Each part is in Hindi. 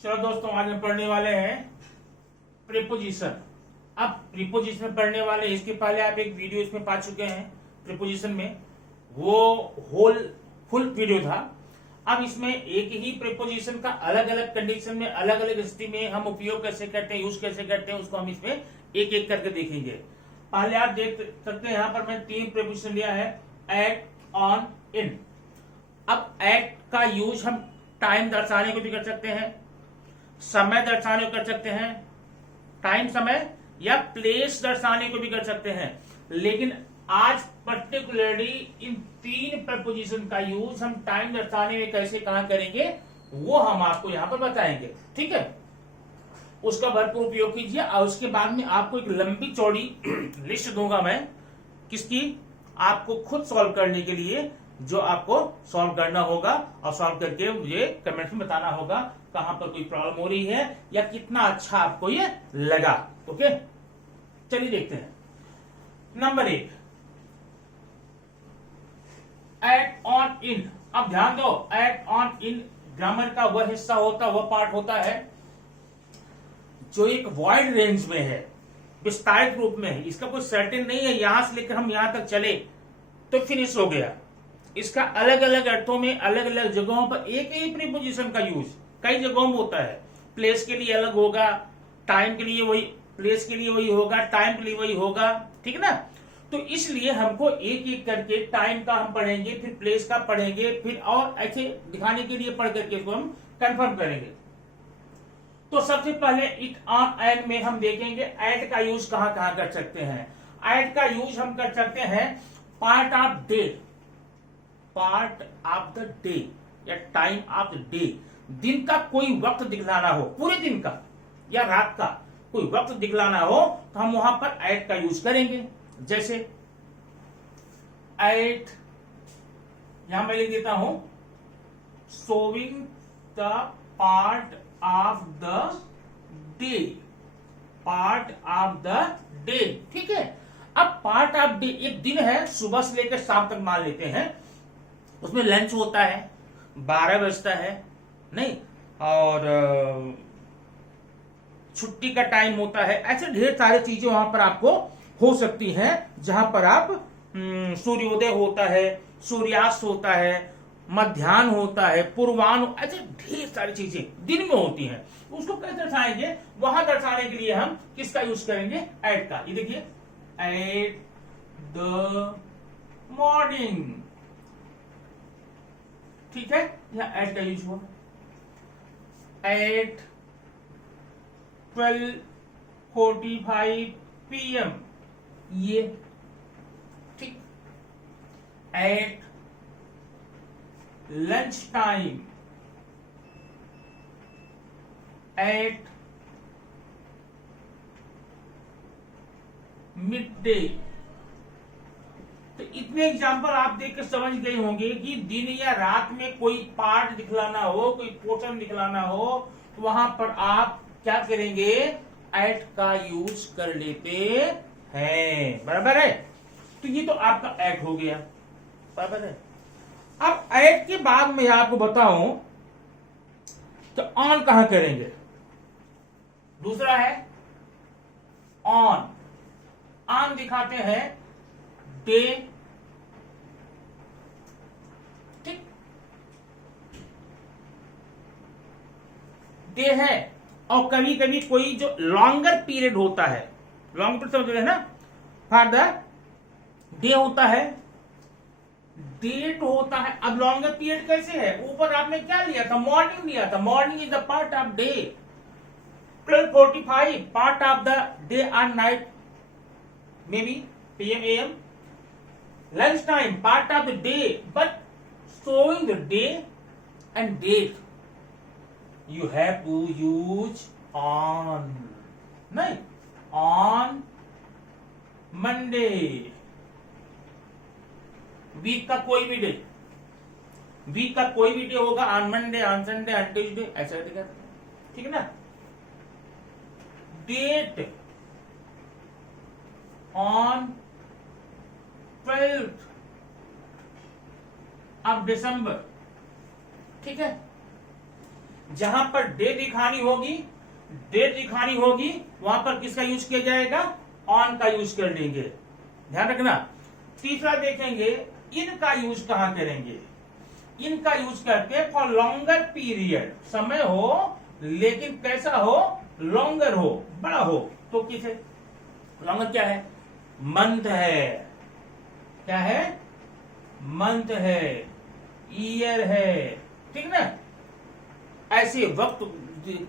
चलो दोस्तों, आज हम पढ़ने वाले हैं प्रीपोजिशन। अब प्रीपोजिशन पढ़ने वाले, इसके पहले आप एक वीडियो इसमें पा चुके हैं प्रीपोजिशन में, वो फुल वीडियो था। अब इसमें एक ही प्रीपोजिशन का अलग अलग कंडीशन में, अलग अलग स्थिति में हम उपयोग कैसे करते हैं, यूज कैसे करते हैं, उसको हम इसमें एक एक करके देखेंगे। पहले आप देख सकते हैं, यहाँ पर मैं 3 प्रीपोजिशन लिया है, एट, ऑन, इन। अब एट का यूज हम टाइम दर्शाने को भी कर सकते हैं, समय दर्शाने को कर सकते हैं, टाइम समय, या प्लेस दर्शाने को भी कर सकते हैं। लेकिन आज पर्टिकुलरली इन 3 प्रपोजिशन का यूज हम टाइम दर्शाने में कैसे कहां करेंगे वो हम आपको यहां पर बताएंगे। ठीक है, उसका भरपूर उपयोग कीजिए। और उसके बाद में आपको एक लंबी चौड़ी लिस्ट दूंगा मैं, किसकी, आपको खुद सॉल्व करने के लिए, जो आपको सॉल्व करना होगा और सॉल्व करके मुझे कमेंट में बताना होगा कहां पर कोई प्रॉब्लम हो रही है या कितना अच्छा आपको ये लगा। ओके, चलिए देखते हैं। नंबर 1, एट, ऑन, इन। अब ध्यान दो, एट, ऑन, इन ग्रामर का वह हिस्सा होता, वह पार्ट होता है जो एक वाइड रेंज में है, विस्तारित रूप में है। इसका कोई सर्टेन नहीं है यहां से लेकर हम यहां तक चले तो फिनिश हो गया। इसका अलग अलग अर्थों में, अलग अलग जगहों पर एक ही प्रीपोजिशन का यूज कई जगहों में होता है। प्लेस के लिए अलग होगा, टाइम के लिए वही, प्लेस के लिए वही होगा, टाइम के लिए वही होगा। ठीक है ना, तो इसलिए हमको एक एक करके टाइम का हम पढ़ेंगे, फिर प्लेस का पढ़ेंगे, फिर और ऐसे दिखाने के लिए पढ़ करके इसको हम कंफर्म करेंगे। तो सबसे पहले इट, ऑन, एंड में हम देखेंगे एट का यूज कहां कहां कर सकते हैं। एट का यूज हम कर सकते हैं part of day, part of the day या टाइम ऑफ द डे। दिन का कोई वक्त दिखलाना हो, पूरे दिन का या रात का कोई वक्त दिखलाना हो, तो हम वहां पर एट का यूज करेंगे। जैसे एट, यहां मैं लिख देता हूं, showing the part of the day, part of the day. ठीक है, अब पार्ट ऑफ डे एक दिन है, सुबह से लेकर शाम तक मान लेते हैं, उसमें लंच होता है, 12 बजता है नहीं, और छुट्टी का टाइम होता है। ऐसे ढेर सारी चीजें वहां पर आपको हो सकती हैं, जहां पर आप सूर्योदय होता है, सूर्यास्त होता है, मध्याह्न होता है, पूर्वाह्न, ऐसे ढेर सारी चीजें दिन में होती हैं। उसको कैसे दर्शाएंगे, वहां दर्शाने के लिए हम किसका यूज करेंगे, एट का। ये देखिए, एट द मॉर्निंग। ठीक है, यहां एट का यूज हुआ। एट 12:45 PM, ये ठीक। At lunch time, at mid day. तो इतने एग्जाम्पल आप देख के समझ गए होंगे कि दिन या रात में कोई पार्ट दिखलाना हो, कोई पोर्शन दिखलाना हो, तो वहां पर आप क्या करेंगे, एट का यूज कर लेते हैं। बराबर है, तो ये तो आपका एट हो गया। बराबर है। अब एट के बाद मैं आपको बताऊं तो ऑन कहां करेंगे। दूसरा है ऑन। ऑन दिखाते हैं डे, ठीक, डे है। और कभी कभी कोई जो लॉन्गर पीरियड होता है, लॉन्ग पीरियड समझ रहे हैं ना, फॉर द डे होता है, डेट होता है। अब लॉन्गर पीरियड कैसे है, ऊपर आपने क्या लिया था, मॉर्निंग लिया था। Morning is the part of day. 12:45 part of the day and night, may be PM AM। Lunch time part of the day, but showing the day and date you have to use on, नहीं, on Monday। वीक का कोई भी डे, वीक का कोई भी डे होगा, on Monday, on Sunday, on Tuesday, ऐसा दिखा। ठीक है ना। Date on 12th of December, ठीक है। जहां पर डेट दिखानी होगी वहां पर किसका यूज किया जाएगा, ऑन का यूज कर लेंगे, ध्यान रखना। तीसरा देखेंगे इनका यूज कहां करेंगे, इनका यूज करके फॉर लॉन्गर पीरियड, समय हो लेकिन कैसा हो, लॉन्गर हो, बड़ा हो, तो किसे, लॉन्गर क्या है, मंथ है, क्या है, मंथ है, ईयर है, ठीक ना। ऐसे वक्त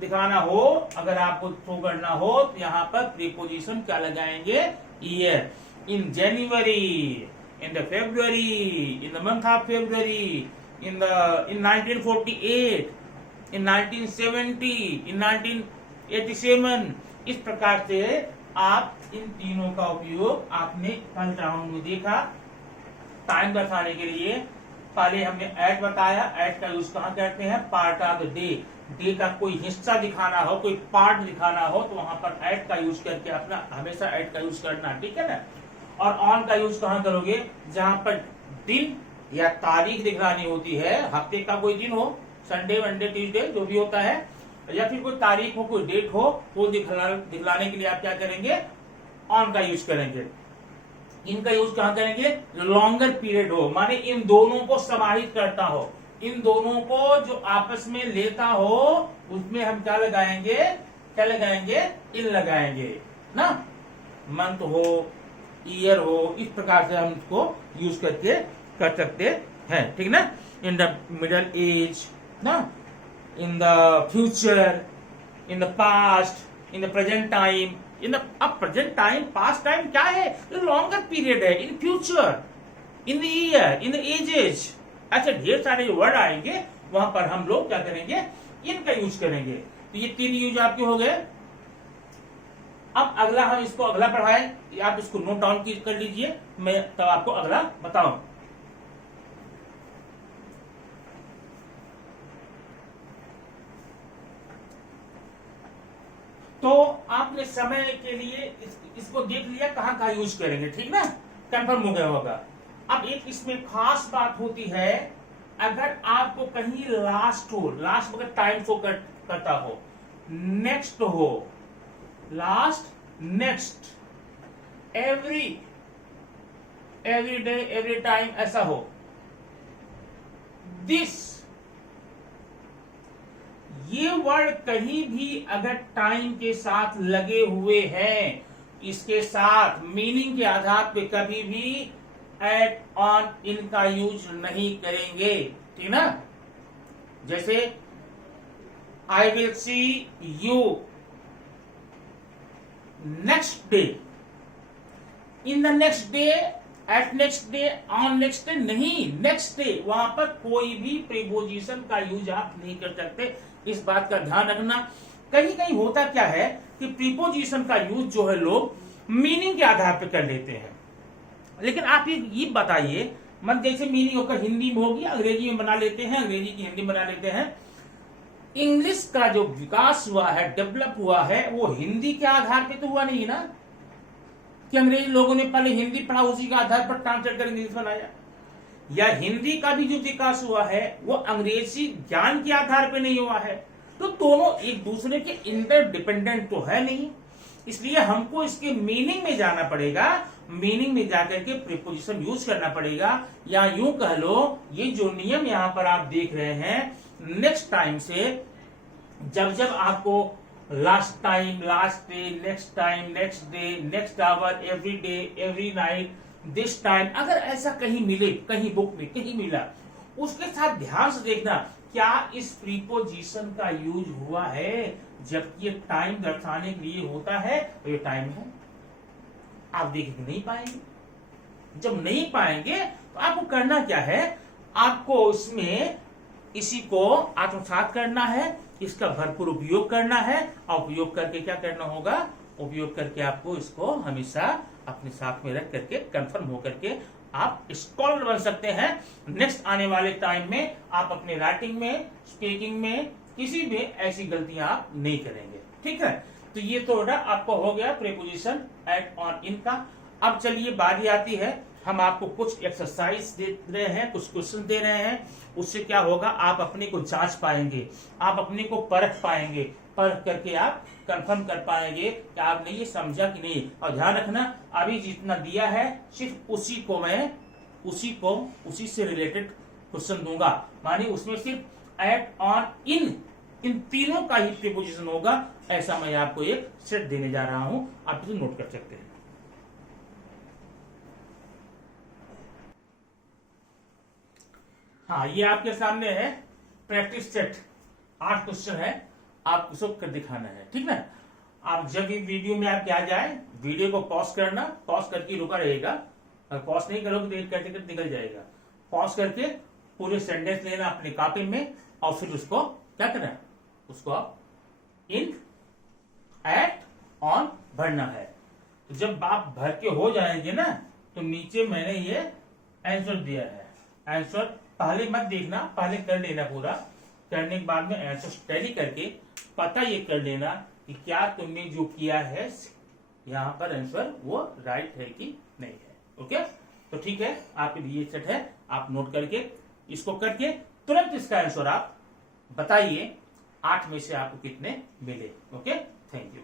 दिखाना हो, अगर आपको शो करना हो तो यहां पर प्रीपोजिशन क्या लगाएंगे, year. In January, in the February, in the month of February, in 1948, in 1970, in 1987, इस प्रकार से आप इन तीनों का उपयोग आपने कल राउंड में देखा टाइम दर्शाने के लिए। पहले हमने एट बताया, एट का यूज कहाँ करते हैं, पार्ट ऑफ द डे का कोई हिस्सा दिखाना हो, कोई पार्ट दिखाना हो तो वहां पर एट का यूज करके अपना हमेशा एट का यूज करना, ठीक है ना। और ऑन का यूज कहां करोगे, जहां पर दिन या तारीख दिखलानी होती है, हफ्ते का कोई दिन हो, संडे मंडे ट्यूसडे जो भी होता है, या फिर कोई तारीख हो, कोई डेट हो, तो दिखलाने के लिए आप क्या करेंगे, ऑन का यूज करेंगे। इनका यूज कहां करेंगे, लॉन्गर पीरियड हो, माने इन दोनों को समाहित करता हो, इन दोनों को जो आपस में लेता हो, उसमें हम क्या लगाएंगे, इन लगाएंगे ना। मंथ हो, ईयर हो, इस प्रकार से हम इसको यूज करके कर सकते हैं, ठीक ना। इन द मिडल एज ना, in the future, in the past, in the present time, in the अब प्रेजेंट टाइम, पास्ट टाइम क्या है, लॉन्गर पीरियड है, in future, in the year, in the edges, अच्छा ढेर सारे जो वर्ड आएंगे वहां पर हम लोग क्या करेंगे, इनका यूज करेंगे। तो ये तीन यूज आपके हो गए। अब अगला हम इसको अगला पढ़ाएं, आप इसको नोट डाउन कर लीजिए, मैं तब आपको अगला बताऊं। तो आपने समय के लिए इसको देख लिया कहां कहां यूज करेंगे, ठीक ना, कंफर्म हो गया होगा। अब एक इसमें खास बात होती है, अगर आपको कहीं लास्ट हो, लास्ट अगर टाइम शो करता हो, नेक्स्ट हो, last, next, every day, every time ऐसा हो, दिस, ये वर्ड कहीं भी अगर टाइम के साथ लगे हुए हैं, इसके साथ मीनिंग के आधार पे कभी भी एट, ऑन, इनका यूज नहीं करेंगे, ठीक ना। जैसे I will see you next day, in the next day, at next day, on next day नहीं, नेक्स्ट डे, वहां पर कोई भी प्रीपोजिशन का यूज आप नहीं कर सकते, इस बात का ध्यान रखना। कहीं कहीं होता क्या है कि प्रीपोजिशन का यूज जो है लोग मीनिंग के आधार पर कर लेते हैं, लेकिन आप ये बताइए, मत जैसे मीनिंग होकर हिंदी में होगी अंग्रेजी में बना लेते हैं, अंग्रेजी की हिंदी में बना लेते हैं। इंग्लिश का जो विकास हुआ है, डेवलप हुआ है, वो हिंदी के आधार पे तो हुआ नहीं ना, कि अंग्रेजी लोगों ने पहले हिंदी पढ़ा उसी के आधार पर ट्रांसलेट कर इंग्लिश बनाया, या हिंदी का भी जो विकास हुआ है वो अंग्रेजी ज्ञान के आधार पे नहीं हुआ है। तो दोनों एक दूसरे के इंटरडिपेंडेंट तो है नहीं, इसलिए हमको इसके मीनिंग में जाना पड़ेगा, मीनिंग में जाकर के प्रीपोजिशन यूज करना पड़ेगा। या यूं कह लो, ये जो नियम यहां पर आप देख रहे हैं, नेक्स्ट टाइम से जब जब आपको last time, last day, next time, next day, next hour, every day, every night, this time, अगर ऐसा कहीं मिले, कहीं बुक में कहीं मिला, उसके साथ ध्यान से देखना क्या इस प्रीपोजिशन का यूज हुआ है, जबकि ये टाइम दर्शाने के लिए होता है, तो ये टाइम है। आप देख नहीं पाएंगे, जब नहीं पाएंगे तो आपको करना क्या है, आपको इसमें इसी को आत्मसात करना है, इसका भरपूर उपयोग करना है, और उपयोग करके क्या करना होगा, उपयोग करके आपको इसको हमेशा अपने साथ में रख करके कंफर्म होकर के आप स्कॉलर बन सकते हैं। नेक्स्ट आने वाले टाइम में आप अपने राइटिंग में, स्पीकिंग में, किसी भी ऐसी गलतियां आप नहीं करेंगे, ठीक है। तो ये थोड़ा आपको हो गया प्रीपोजिशन एट, ऑन, इन का। अब चलिए बारी आती है हम आपको कुछ एक्सरसाइज दे रहे हैं, कुछ क्वेश्चन दे रहे हैं, उससे क्या होगा, आप अपने को जांच पाएंगे, आप अपने को परख पाएंगे, परख करके आप कंफर्म कर पाएंगे कि आपने ये समझा कि नहीं। और ध्यान रखना, अभी जितना दिया है सिर्फ उसी को मैं उसी से रिलेटेड क्वेश्चन दूंगा, मानी उसमें सिर्फ एट, ऑन, इन तीनों का ही प्रीपोजिशन होगा। ऐसा मैं आपको एक सेट देने जा रहा हूं, आप इसे नोट कर सकते हैं। हाँ, ये आपके सामने है प्रैक्टिस सेट, 8 क्वेश्चन है, आपको सब कर दिखाना है, ठीक ना। आप जब भी वीडियो में आप क्या जाए, वीडियो को पॉज करना, पॉज करके रुका रहेगा, अगर पॉज नहीं करोगे तो एक करते करते निकल जाएगा। पॉज करके पूरे सेंटेंस लेना अपनी कॉपी में और फिर उसको क्या करना है, उसको आप इन, एट, ऑन भरना है। तो जब आप भर के हो जाएंगे ना, तो नीचे मैंने ये आंसर दिया है। आंसर पहले मत देखना, पहले कर लेना पूरा, करने के बाद में आंसर स्टडी करके पता ये कर लेना कि क्या तुमने जो किया है यहाँ पर आंसर वो राइट है कि नहीं है। ओके, तो ठीक है, आपके लिए सेट है, आप नोट करके इसको करके तुरंत इसका आंसर आप बताइए 8 में से आपको कितने मिले। Okay, thank you.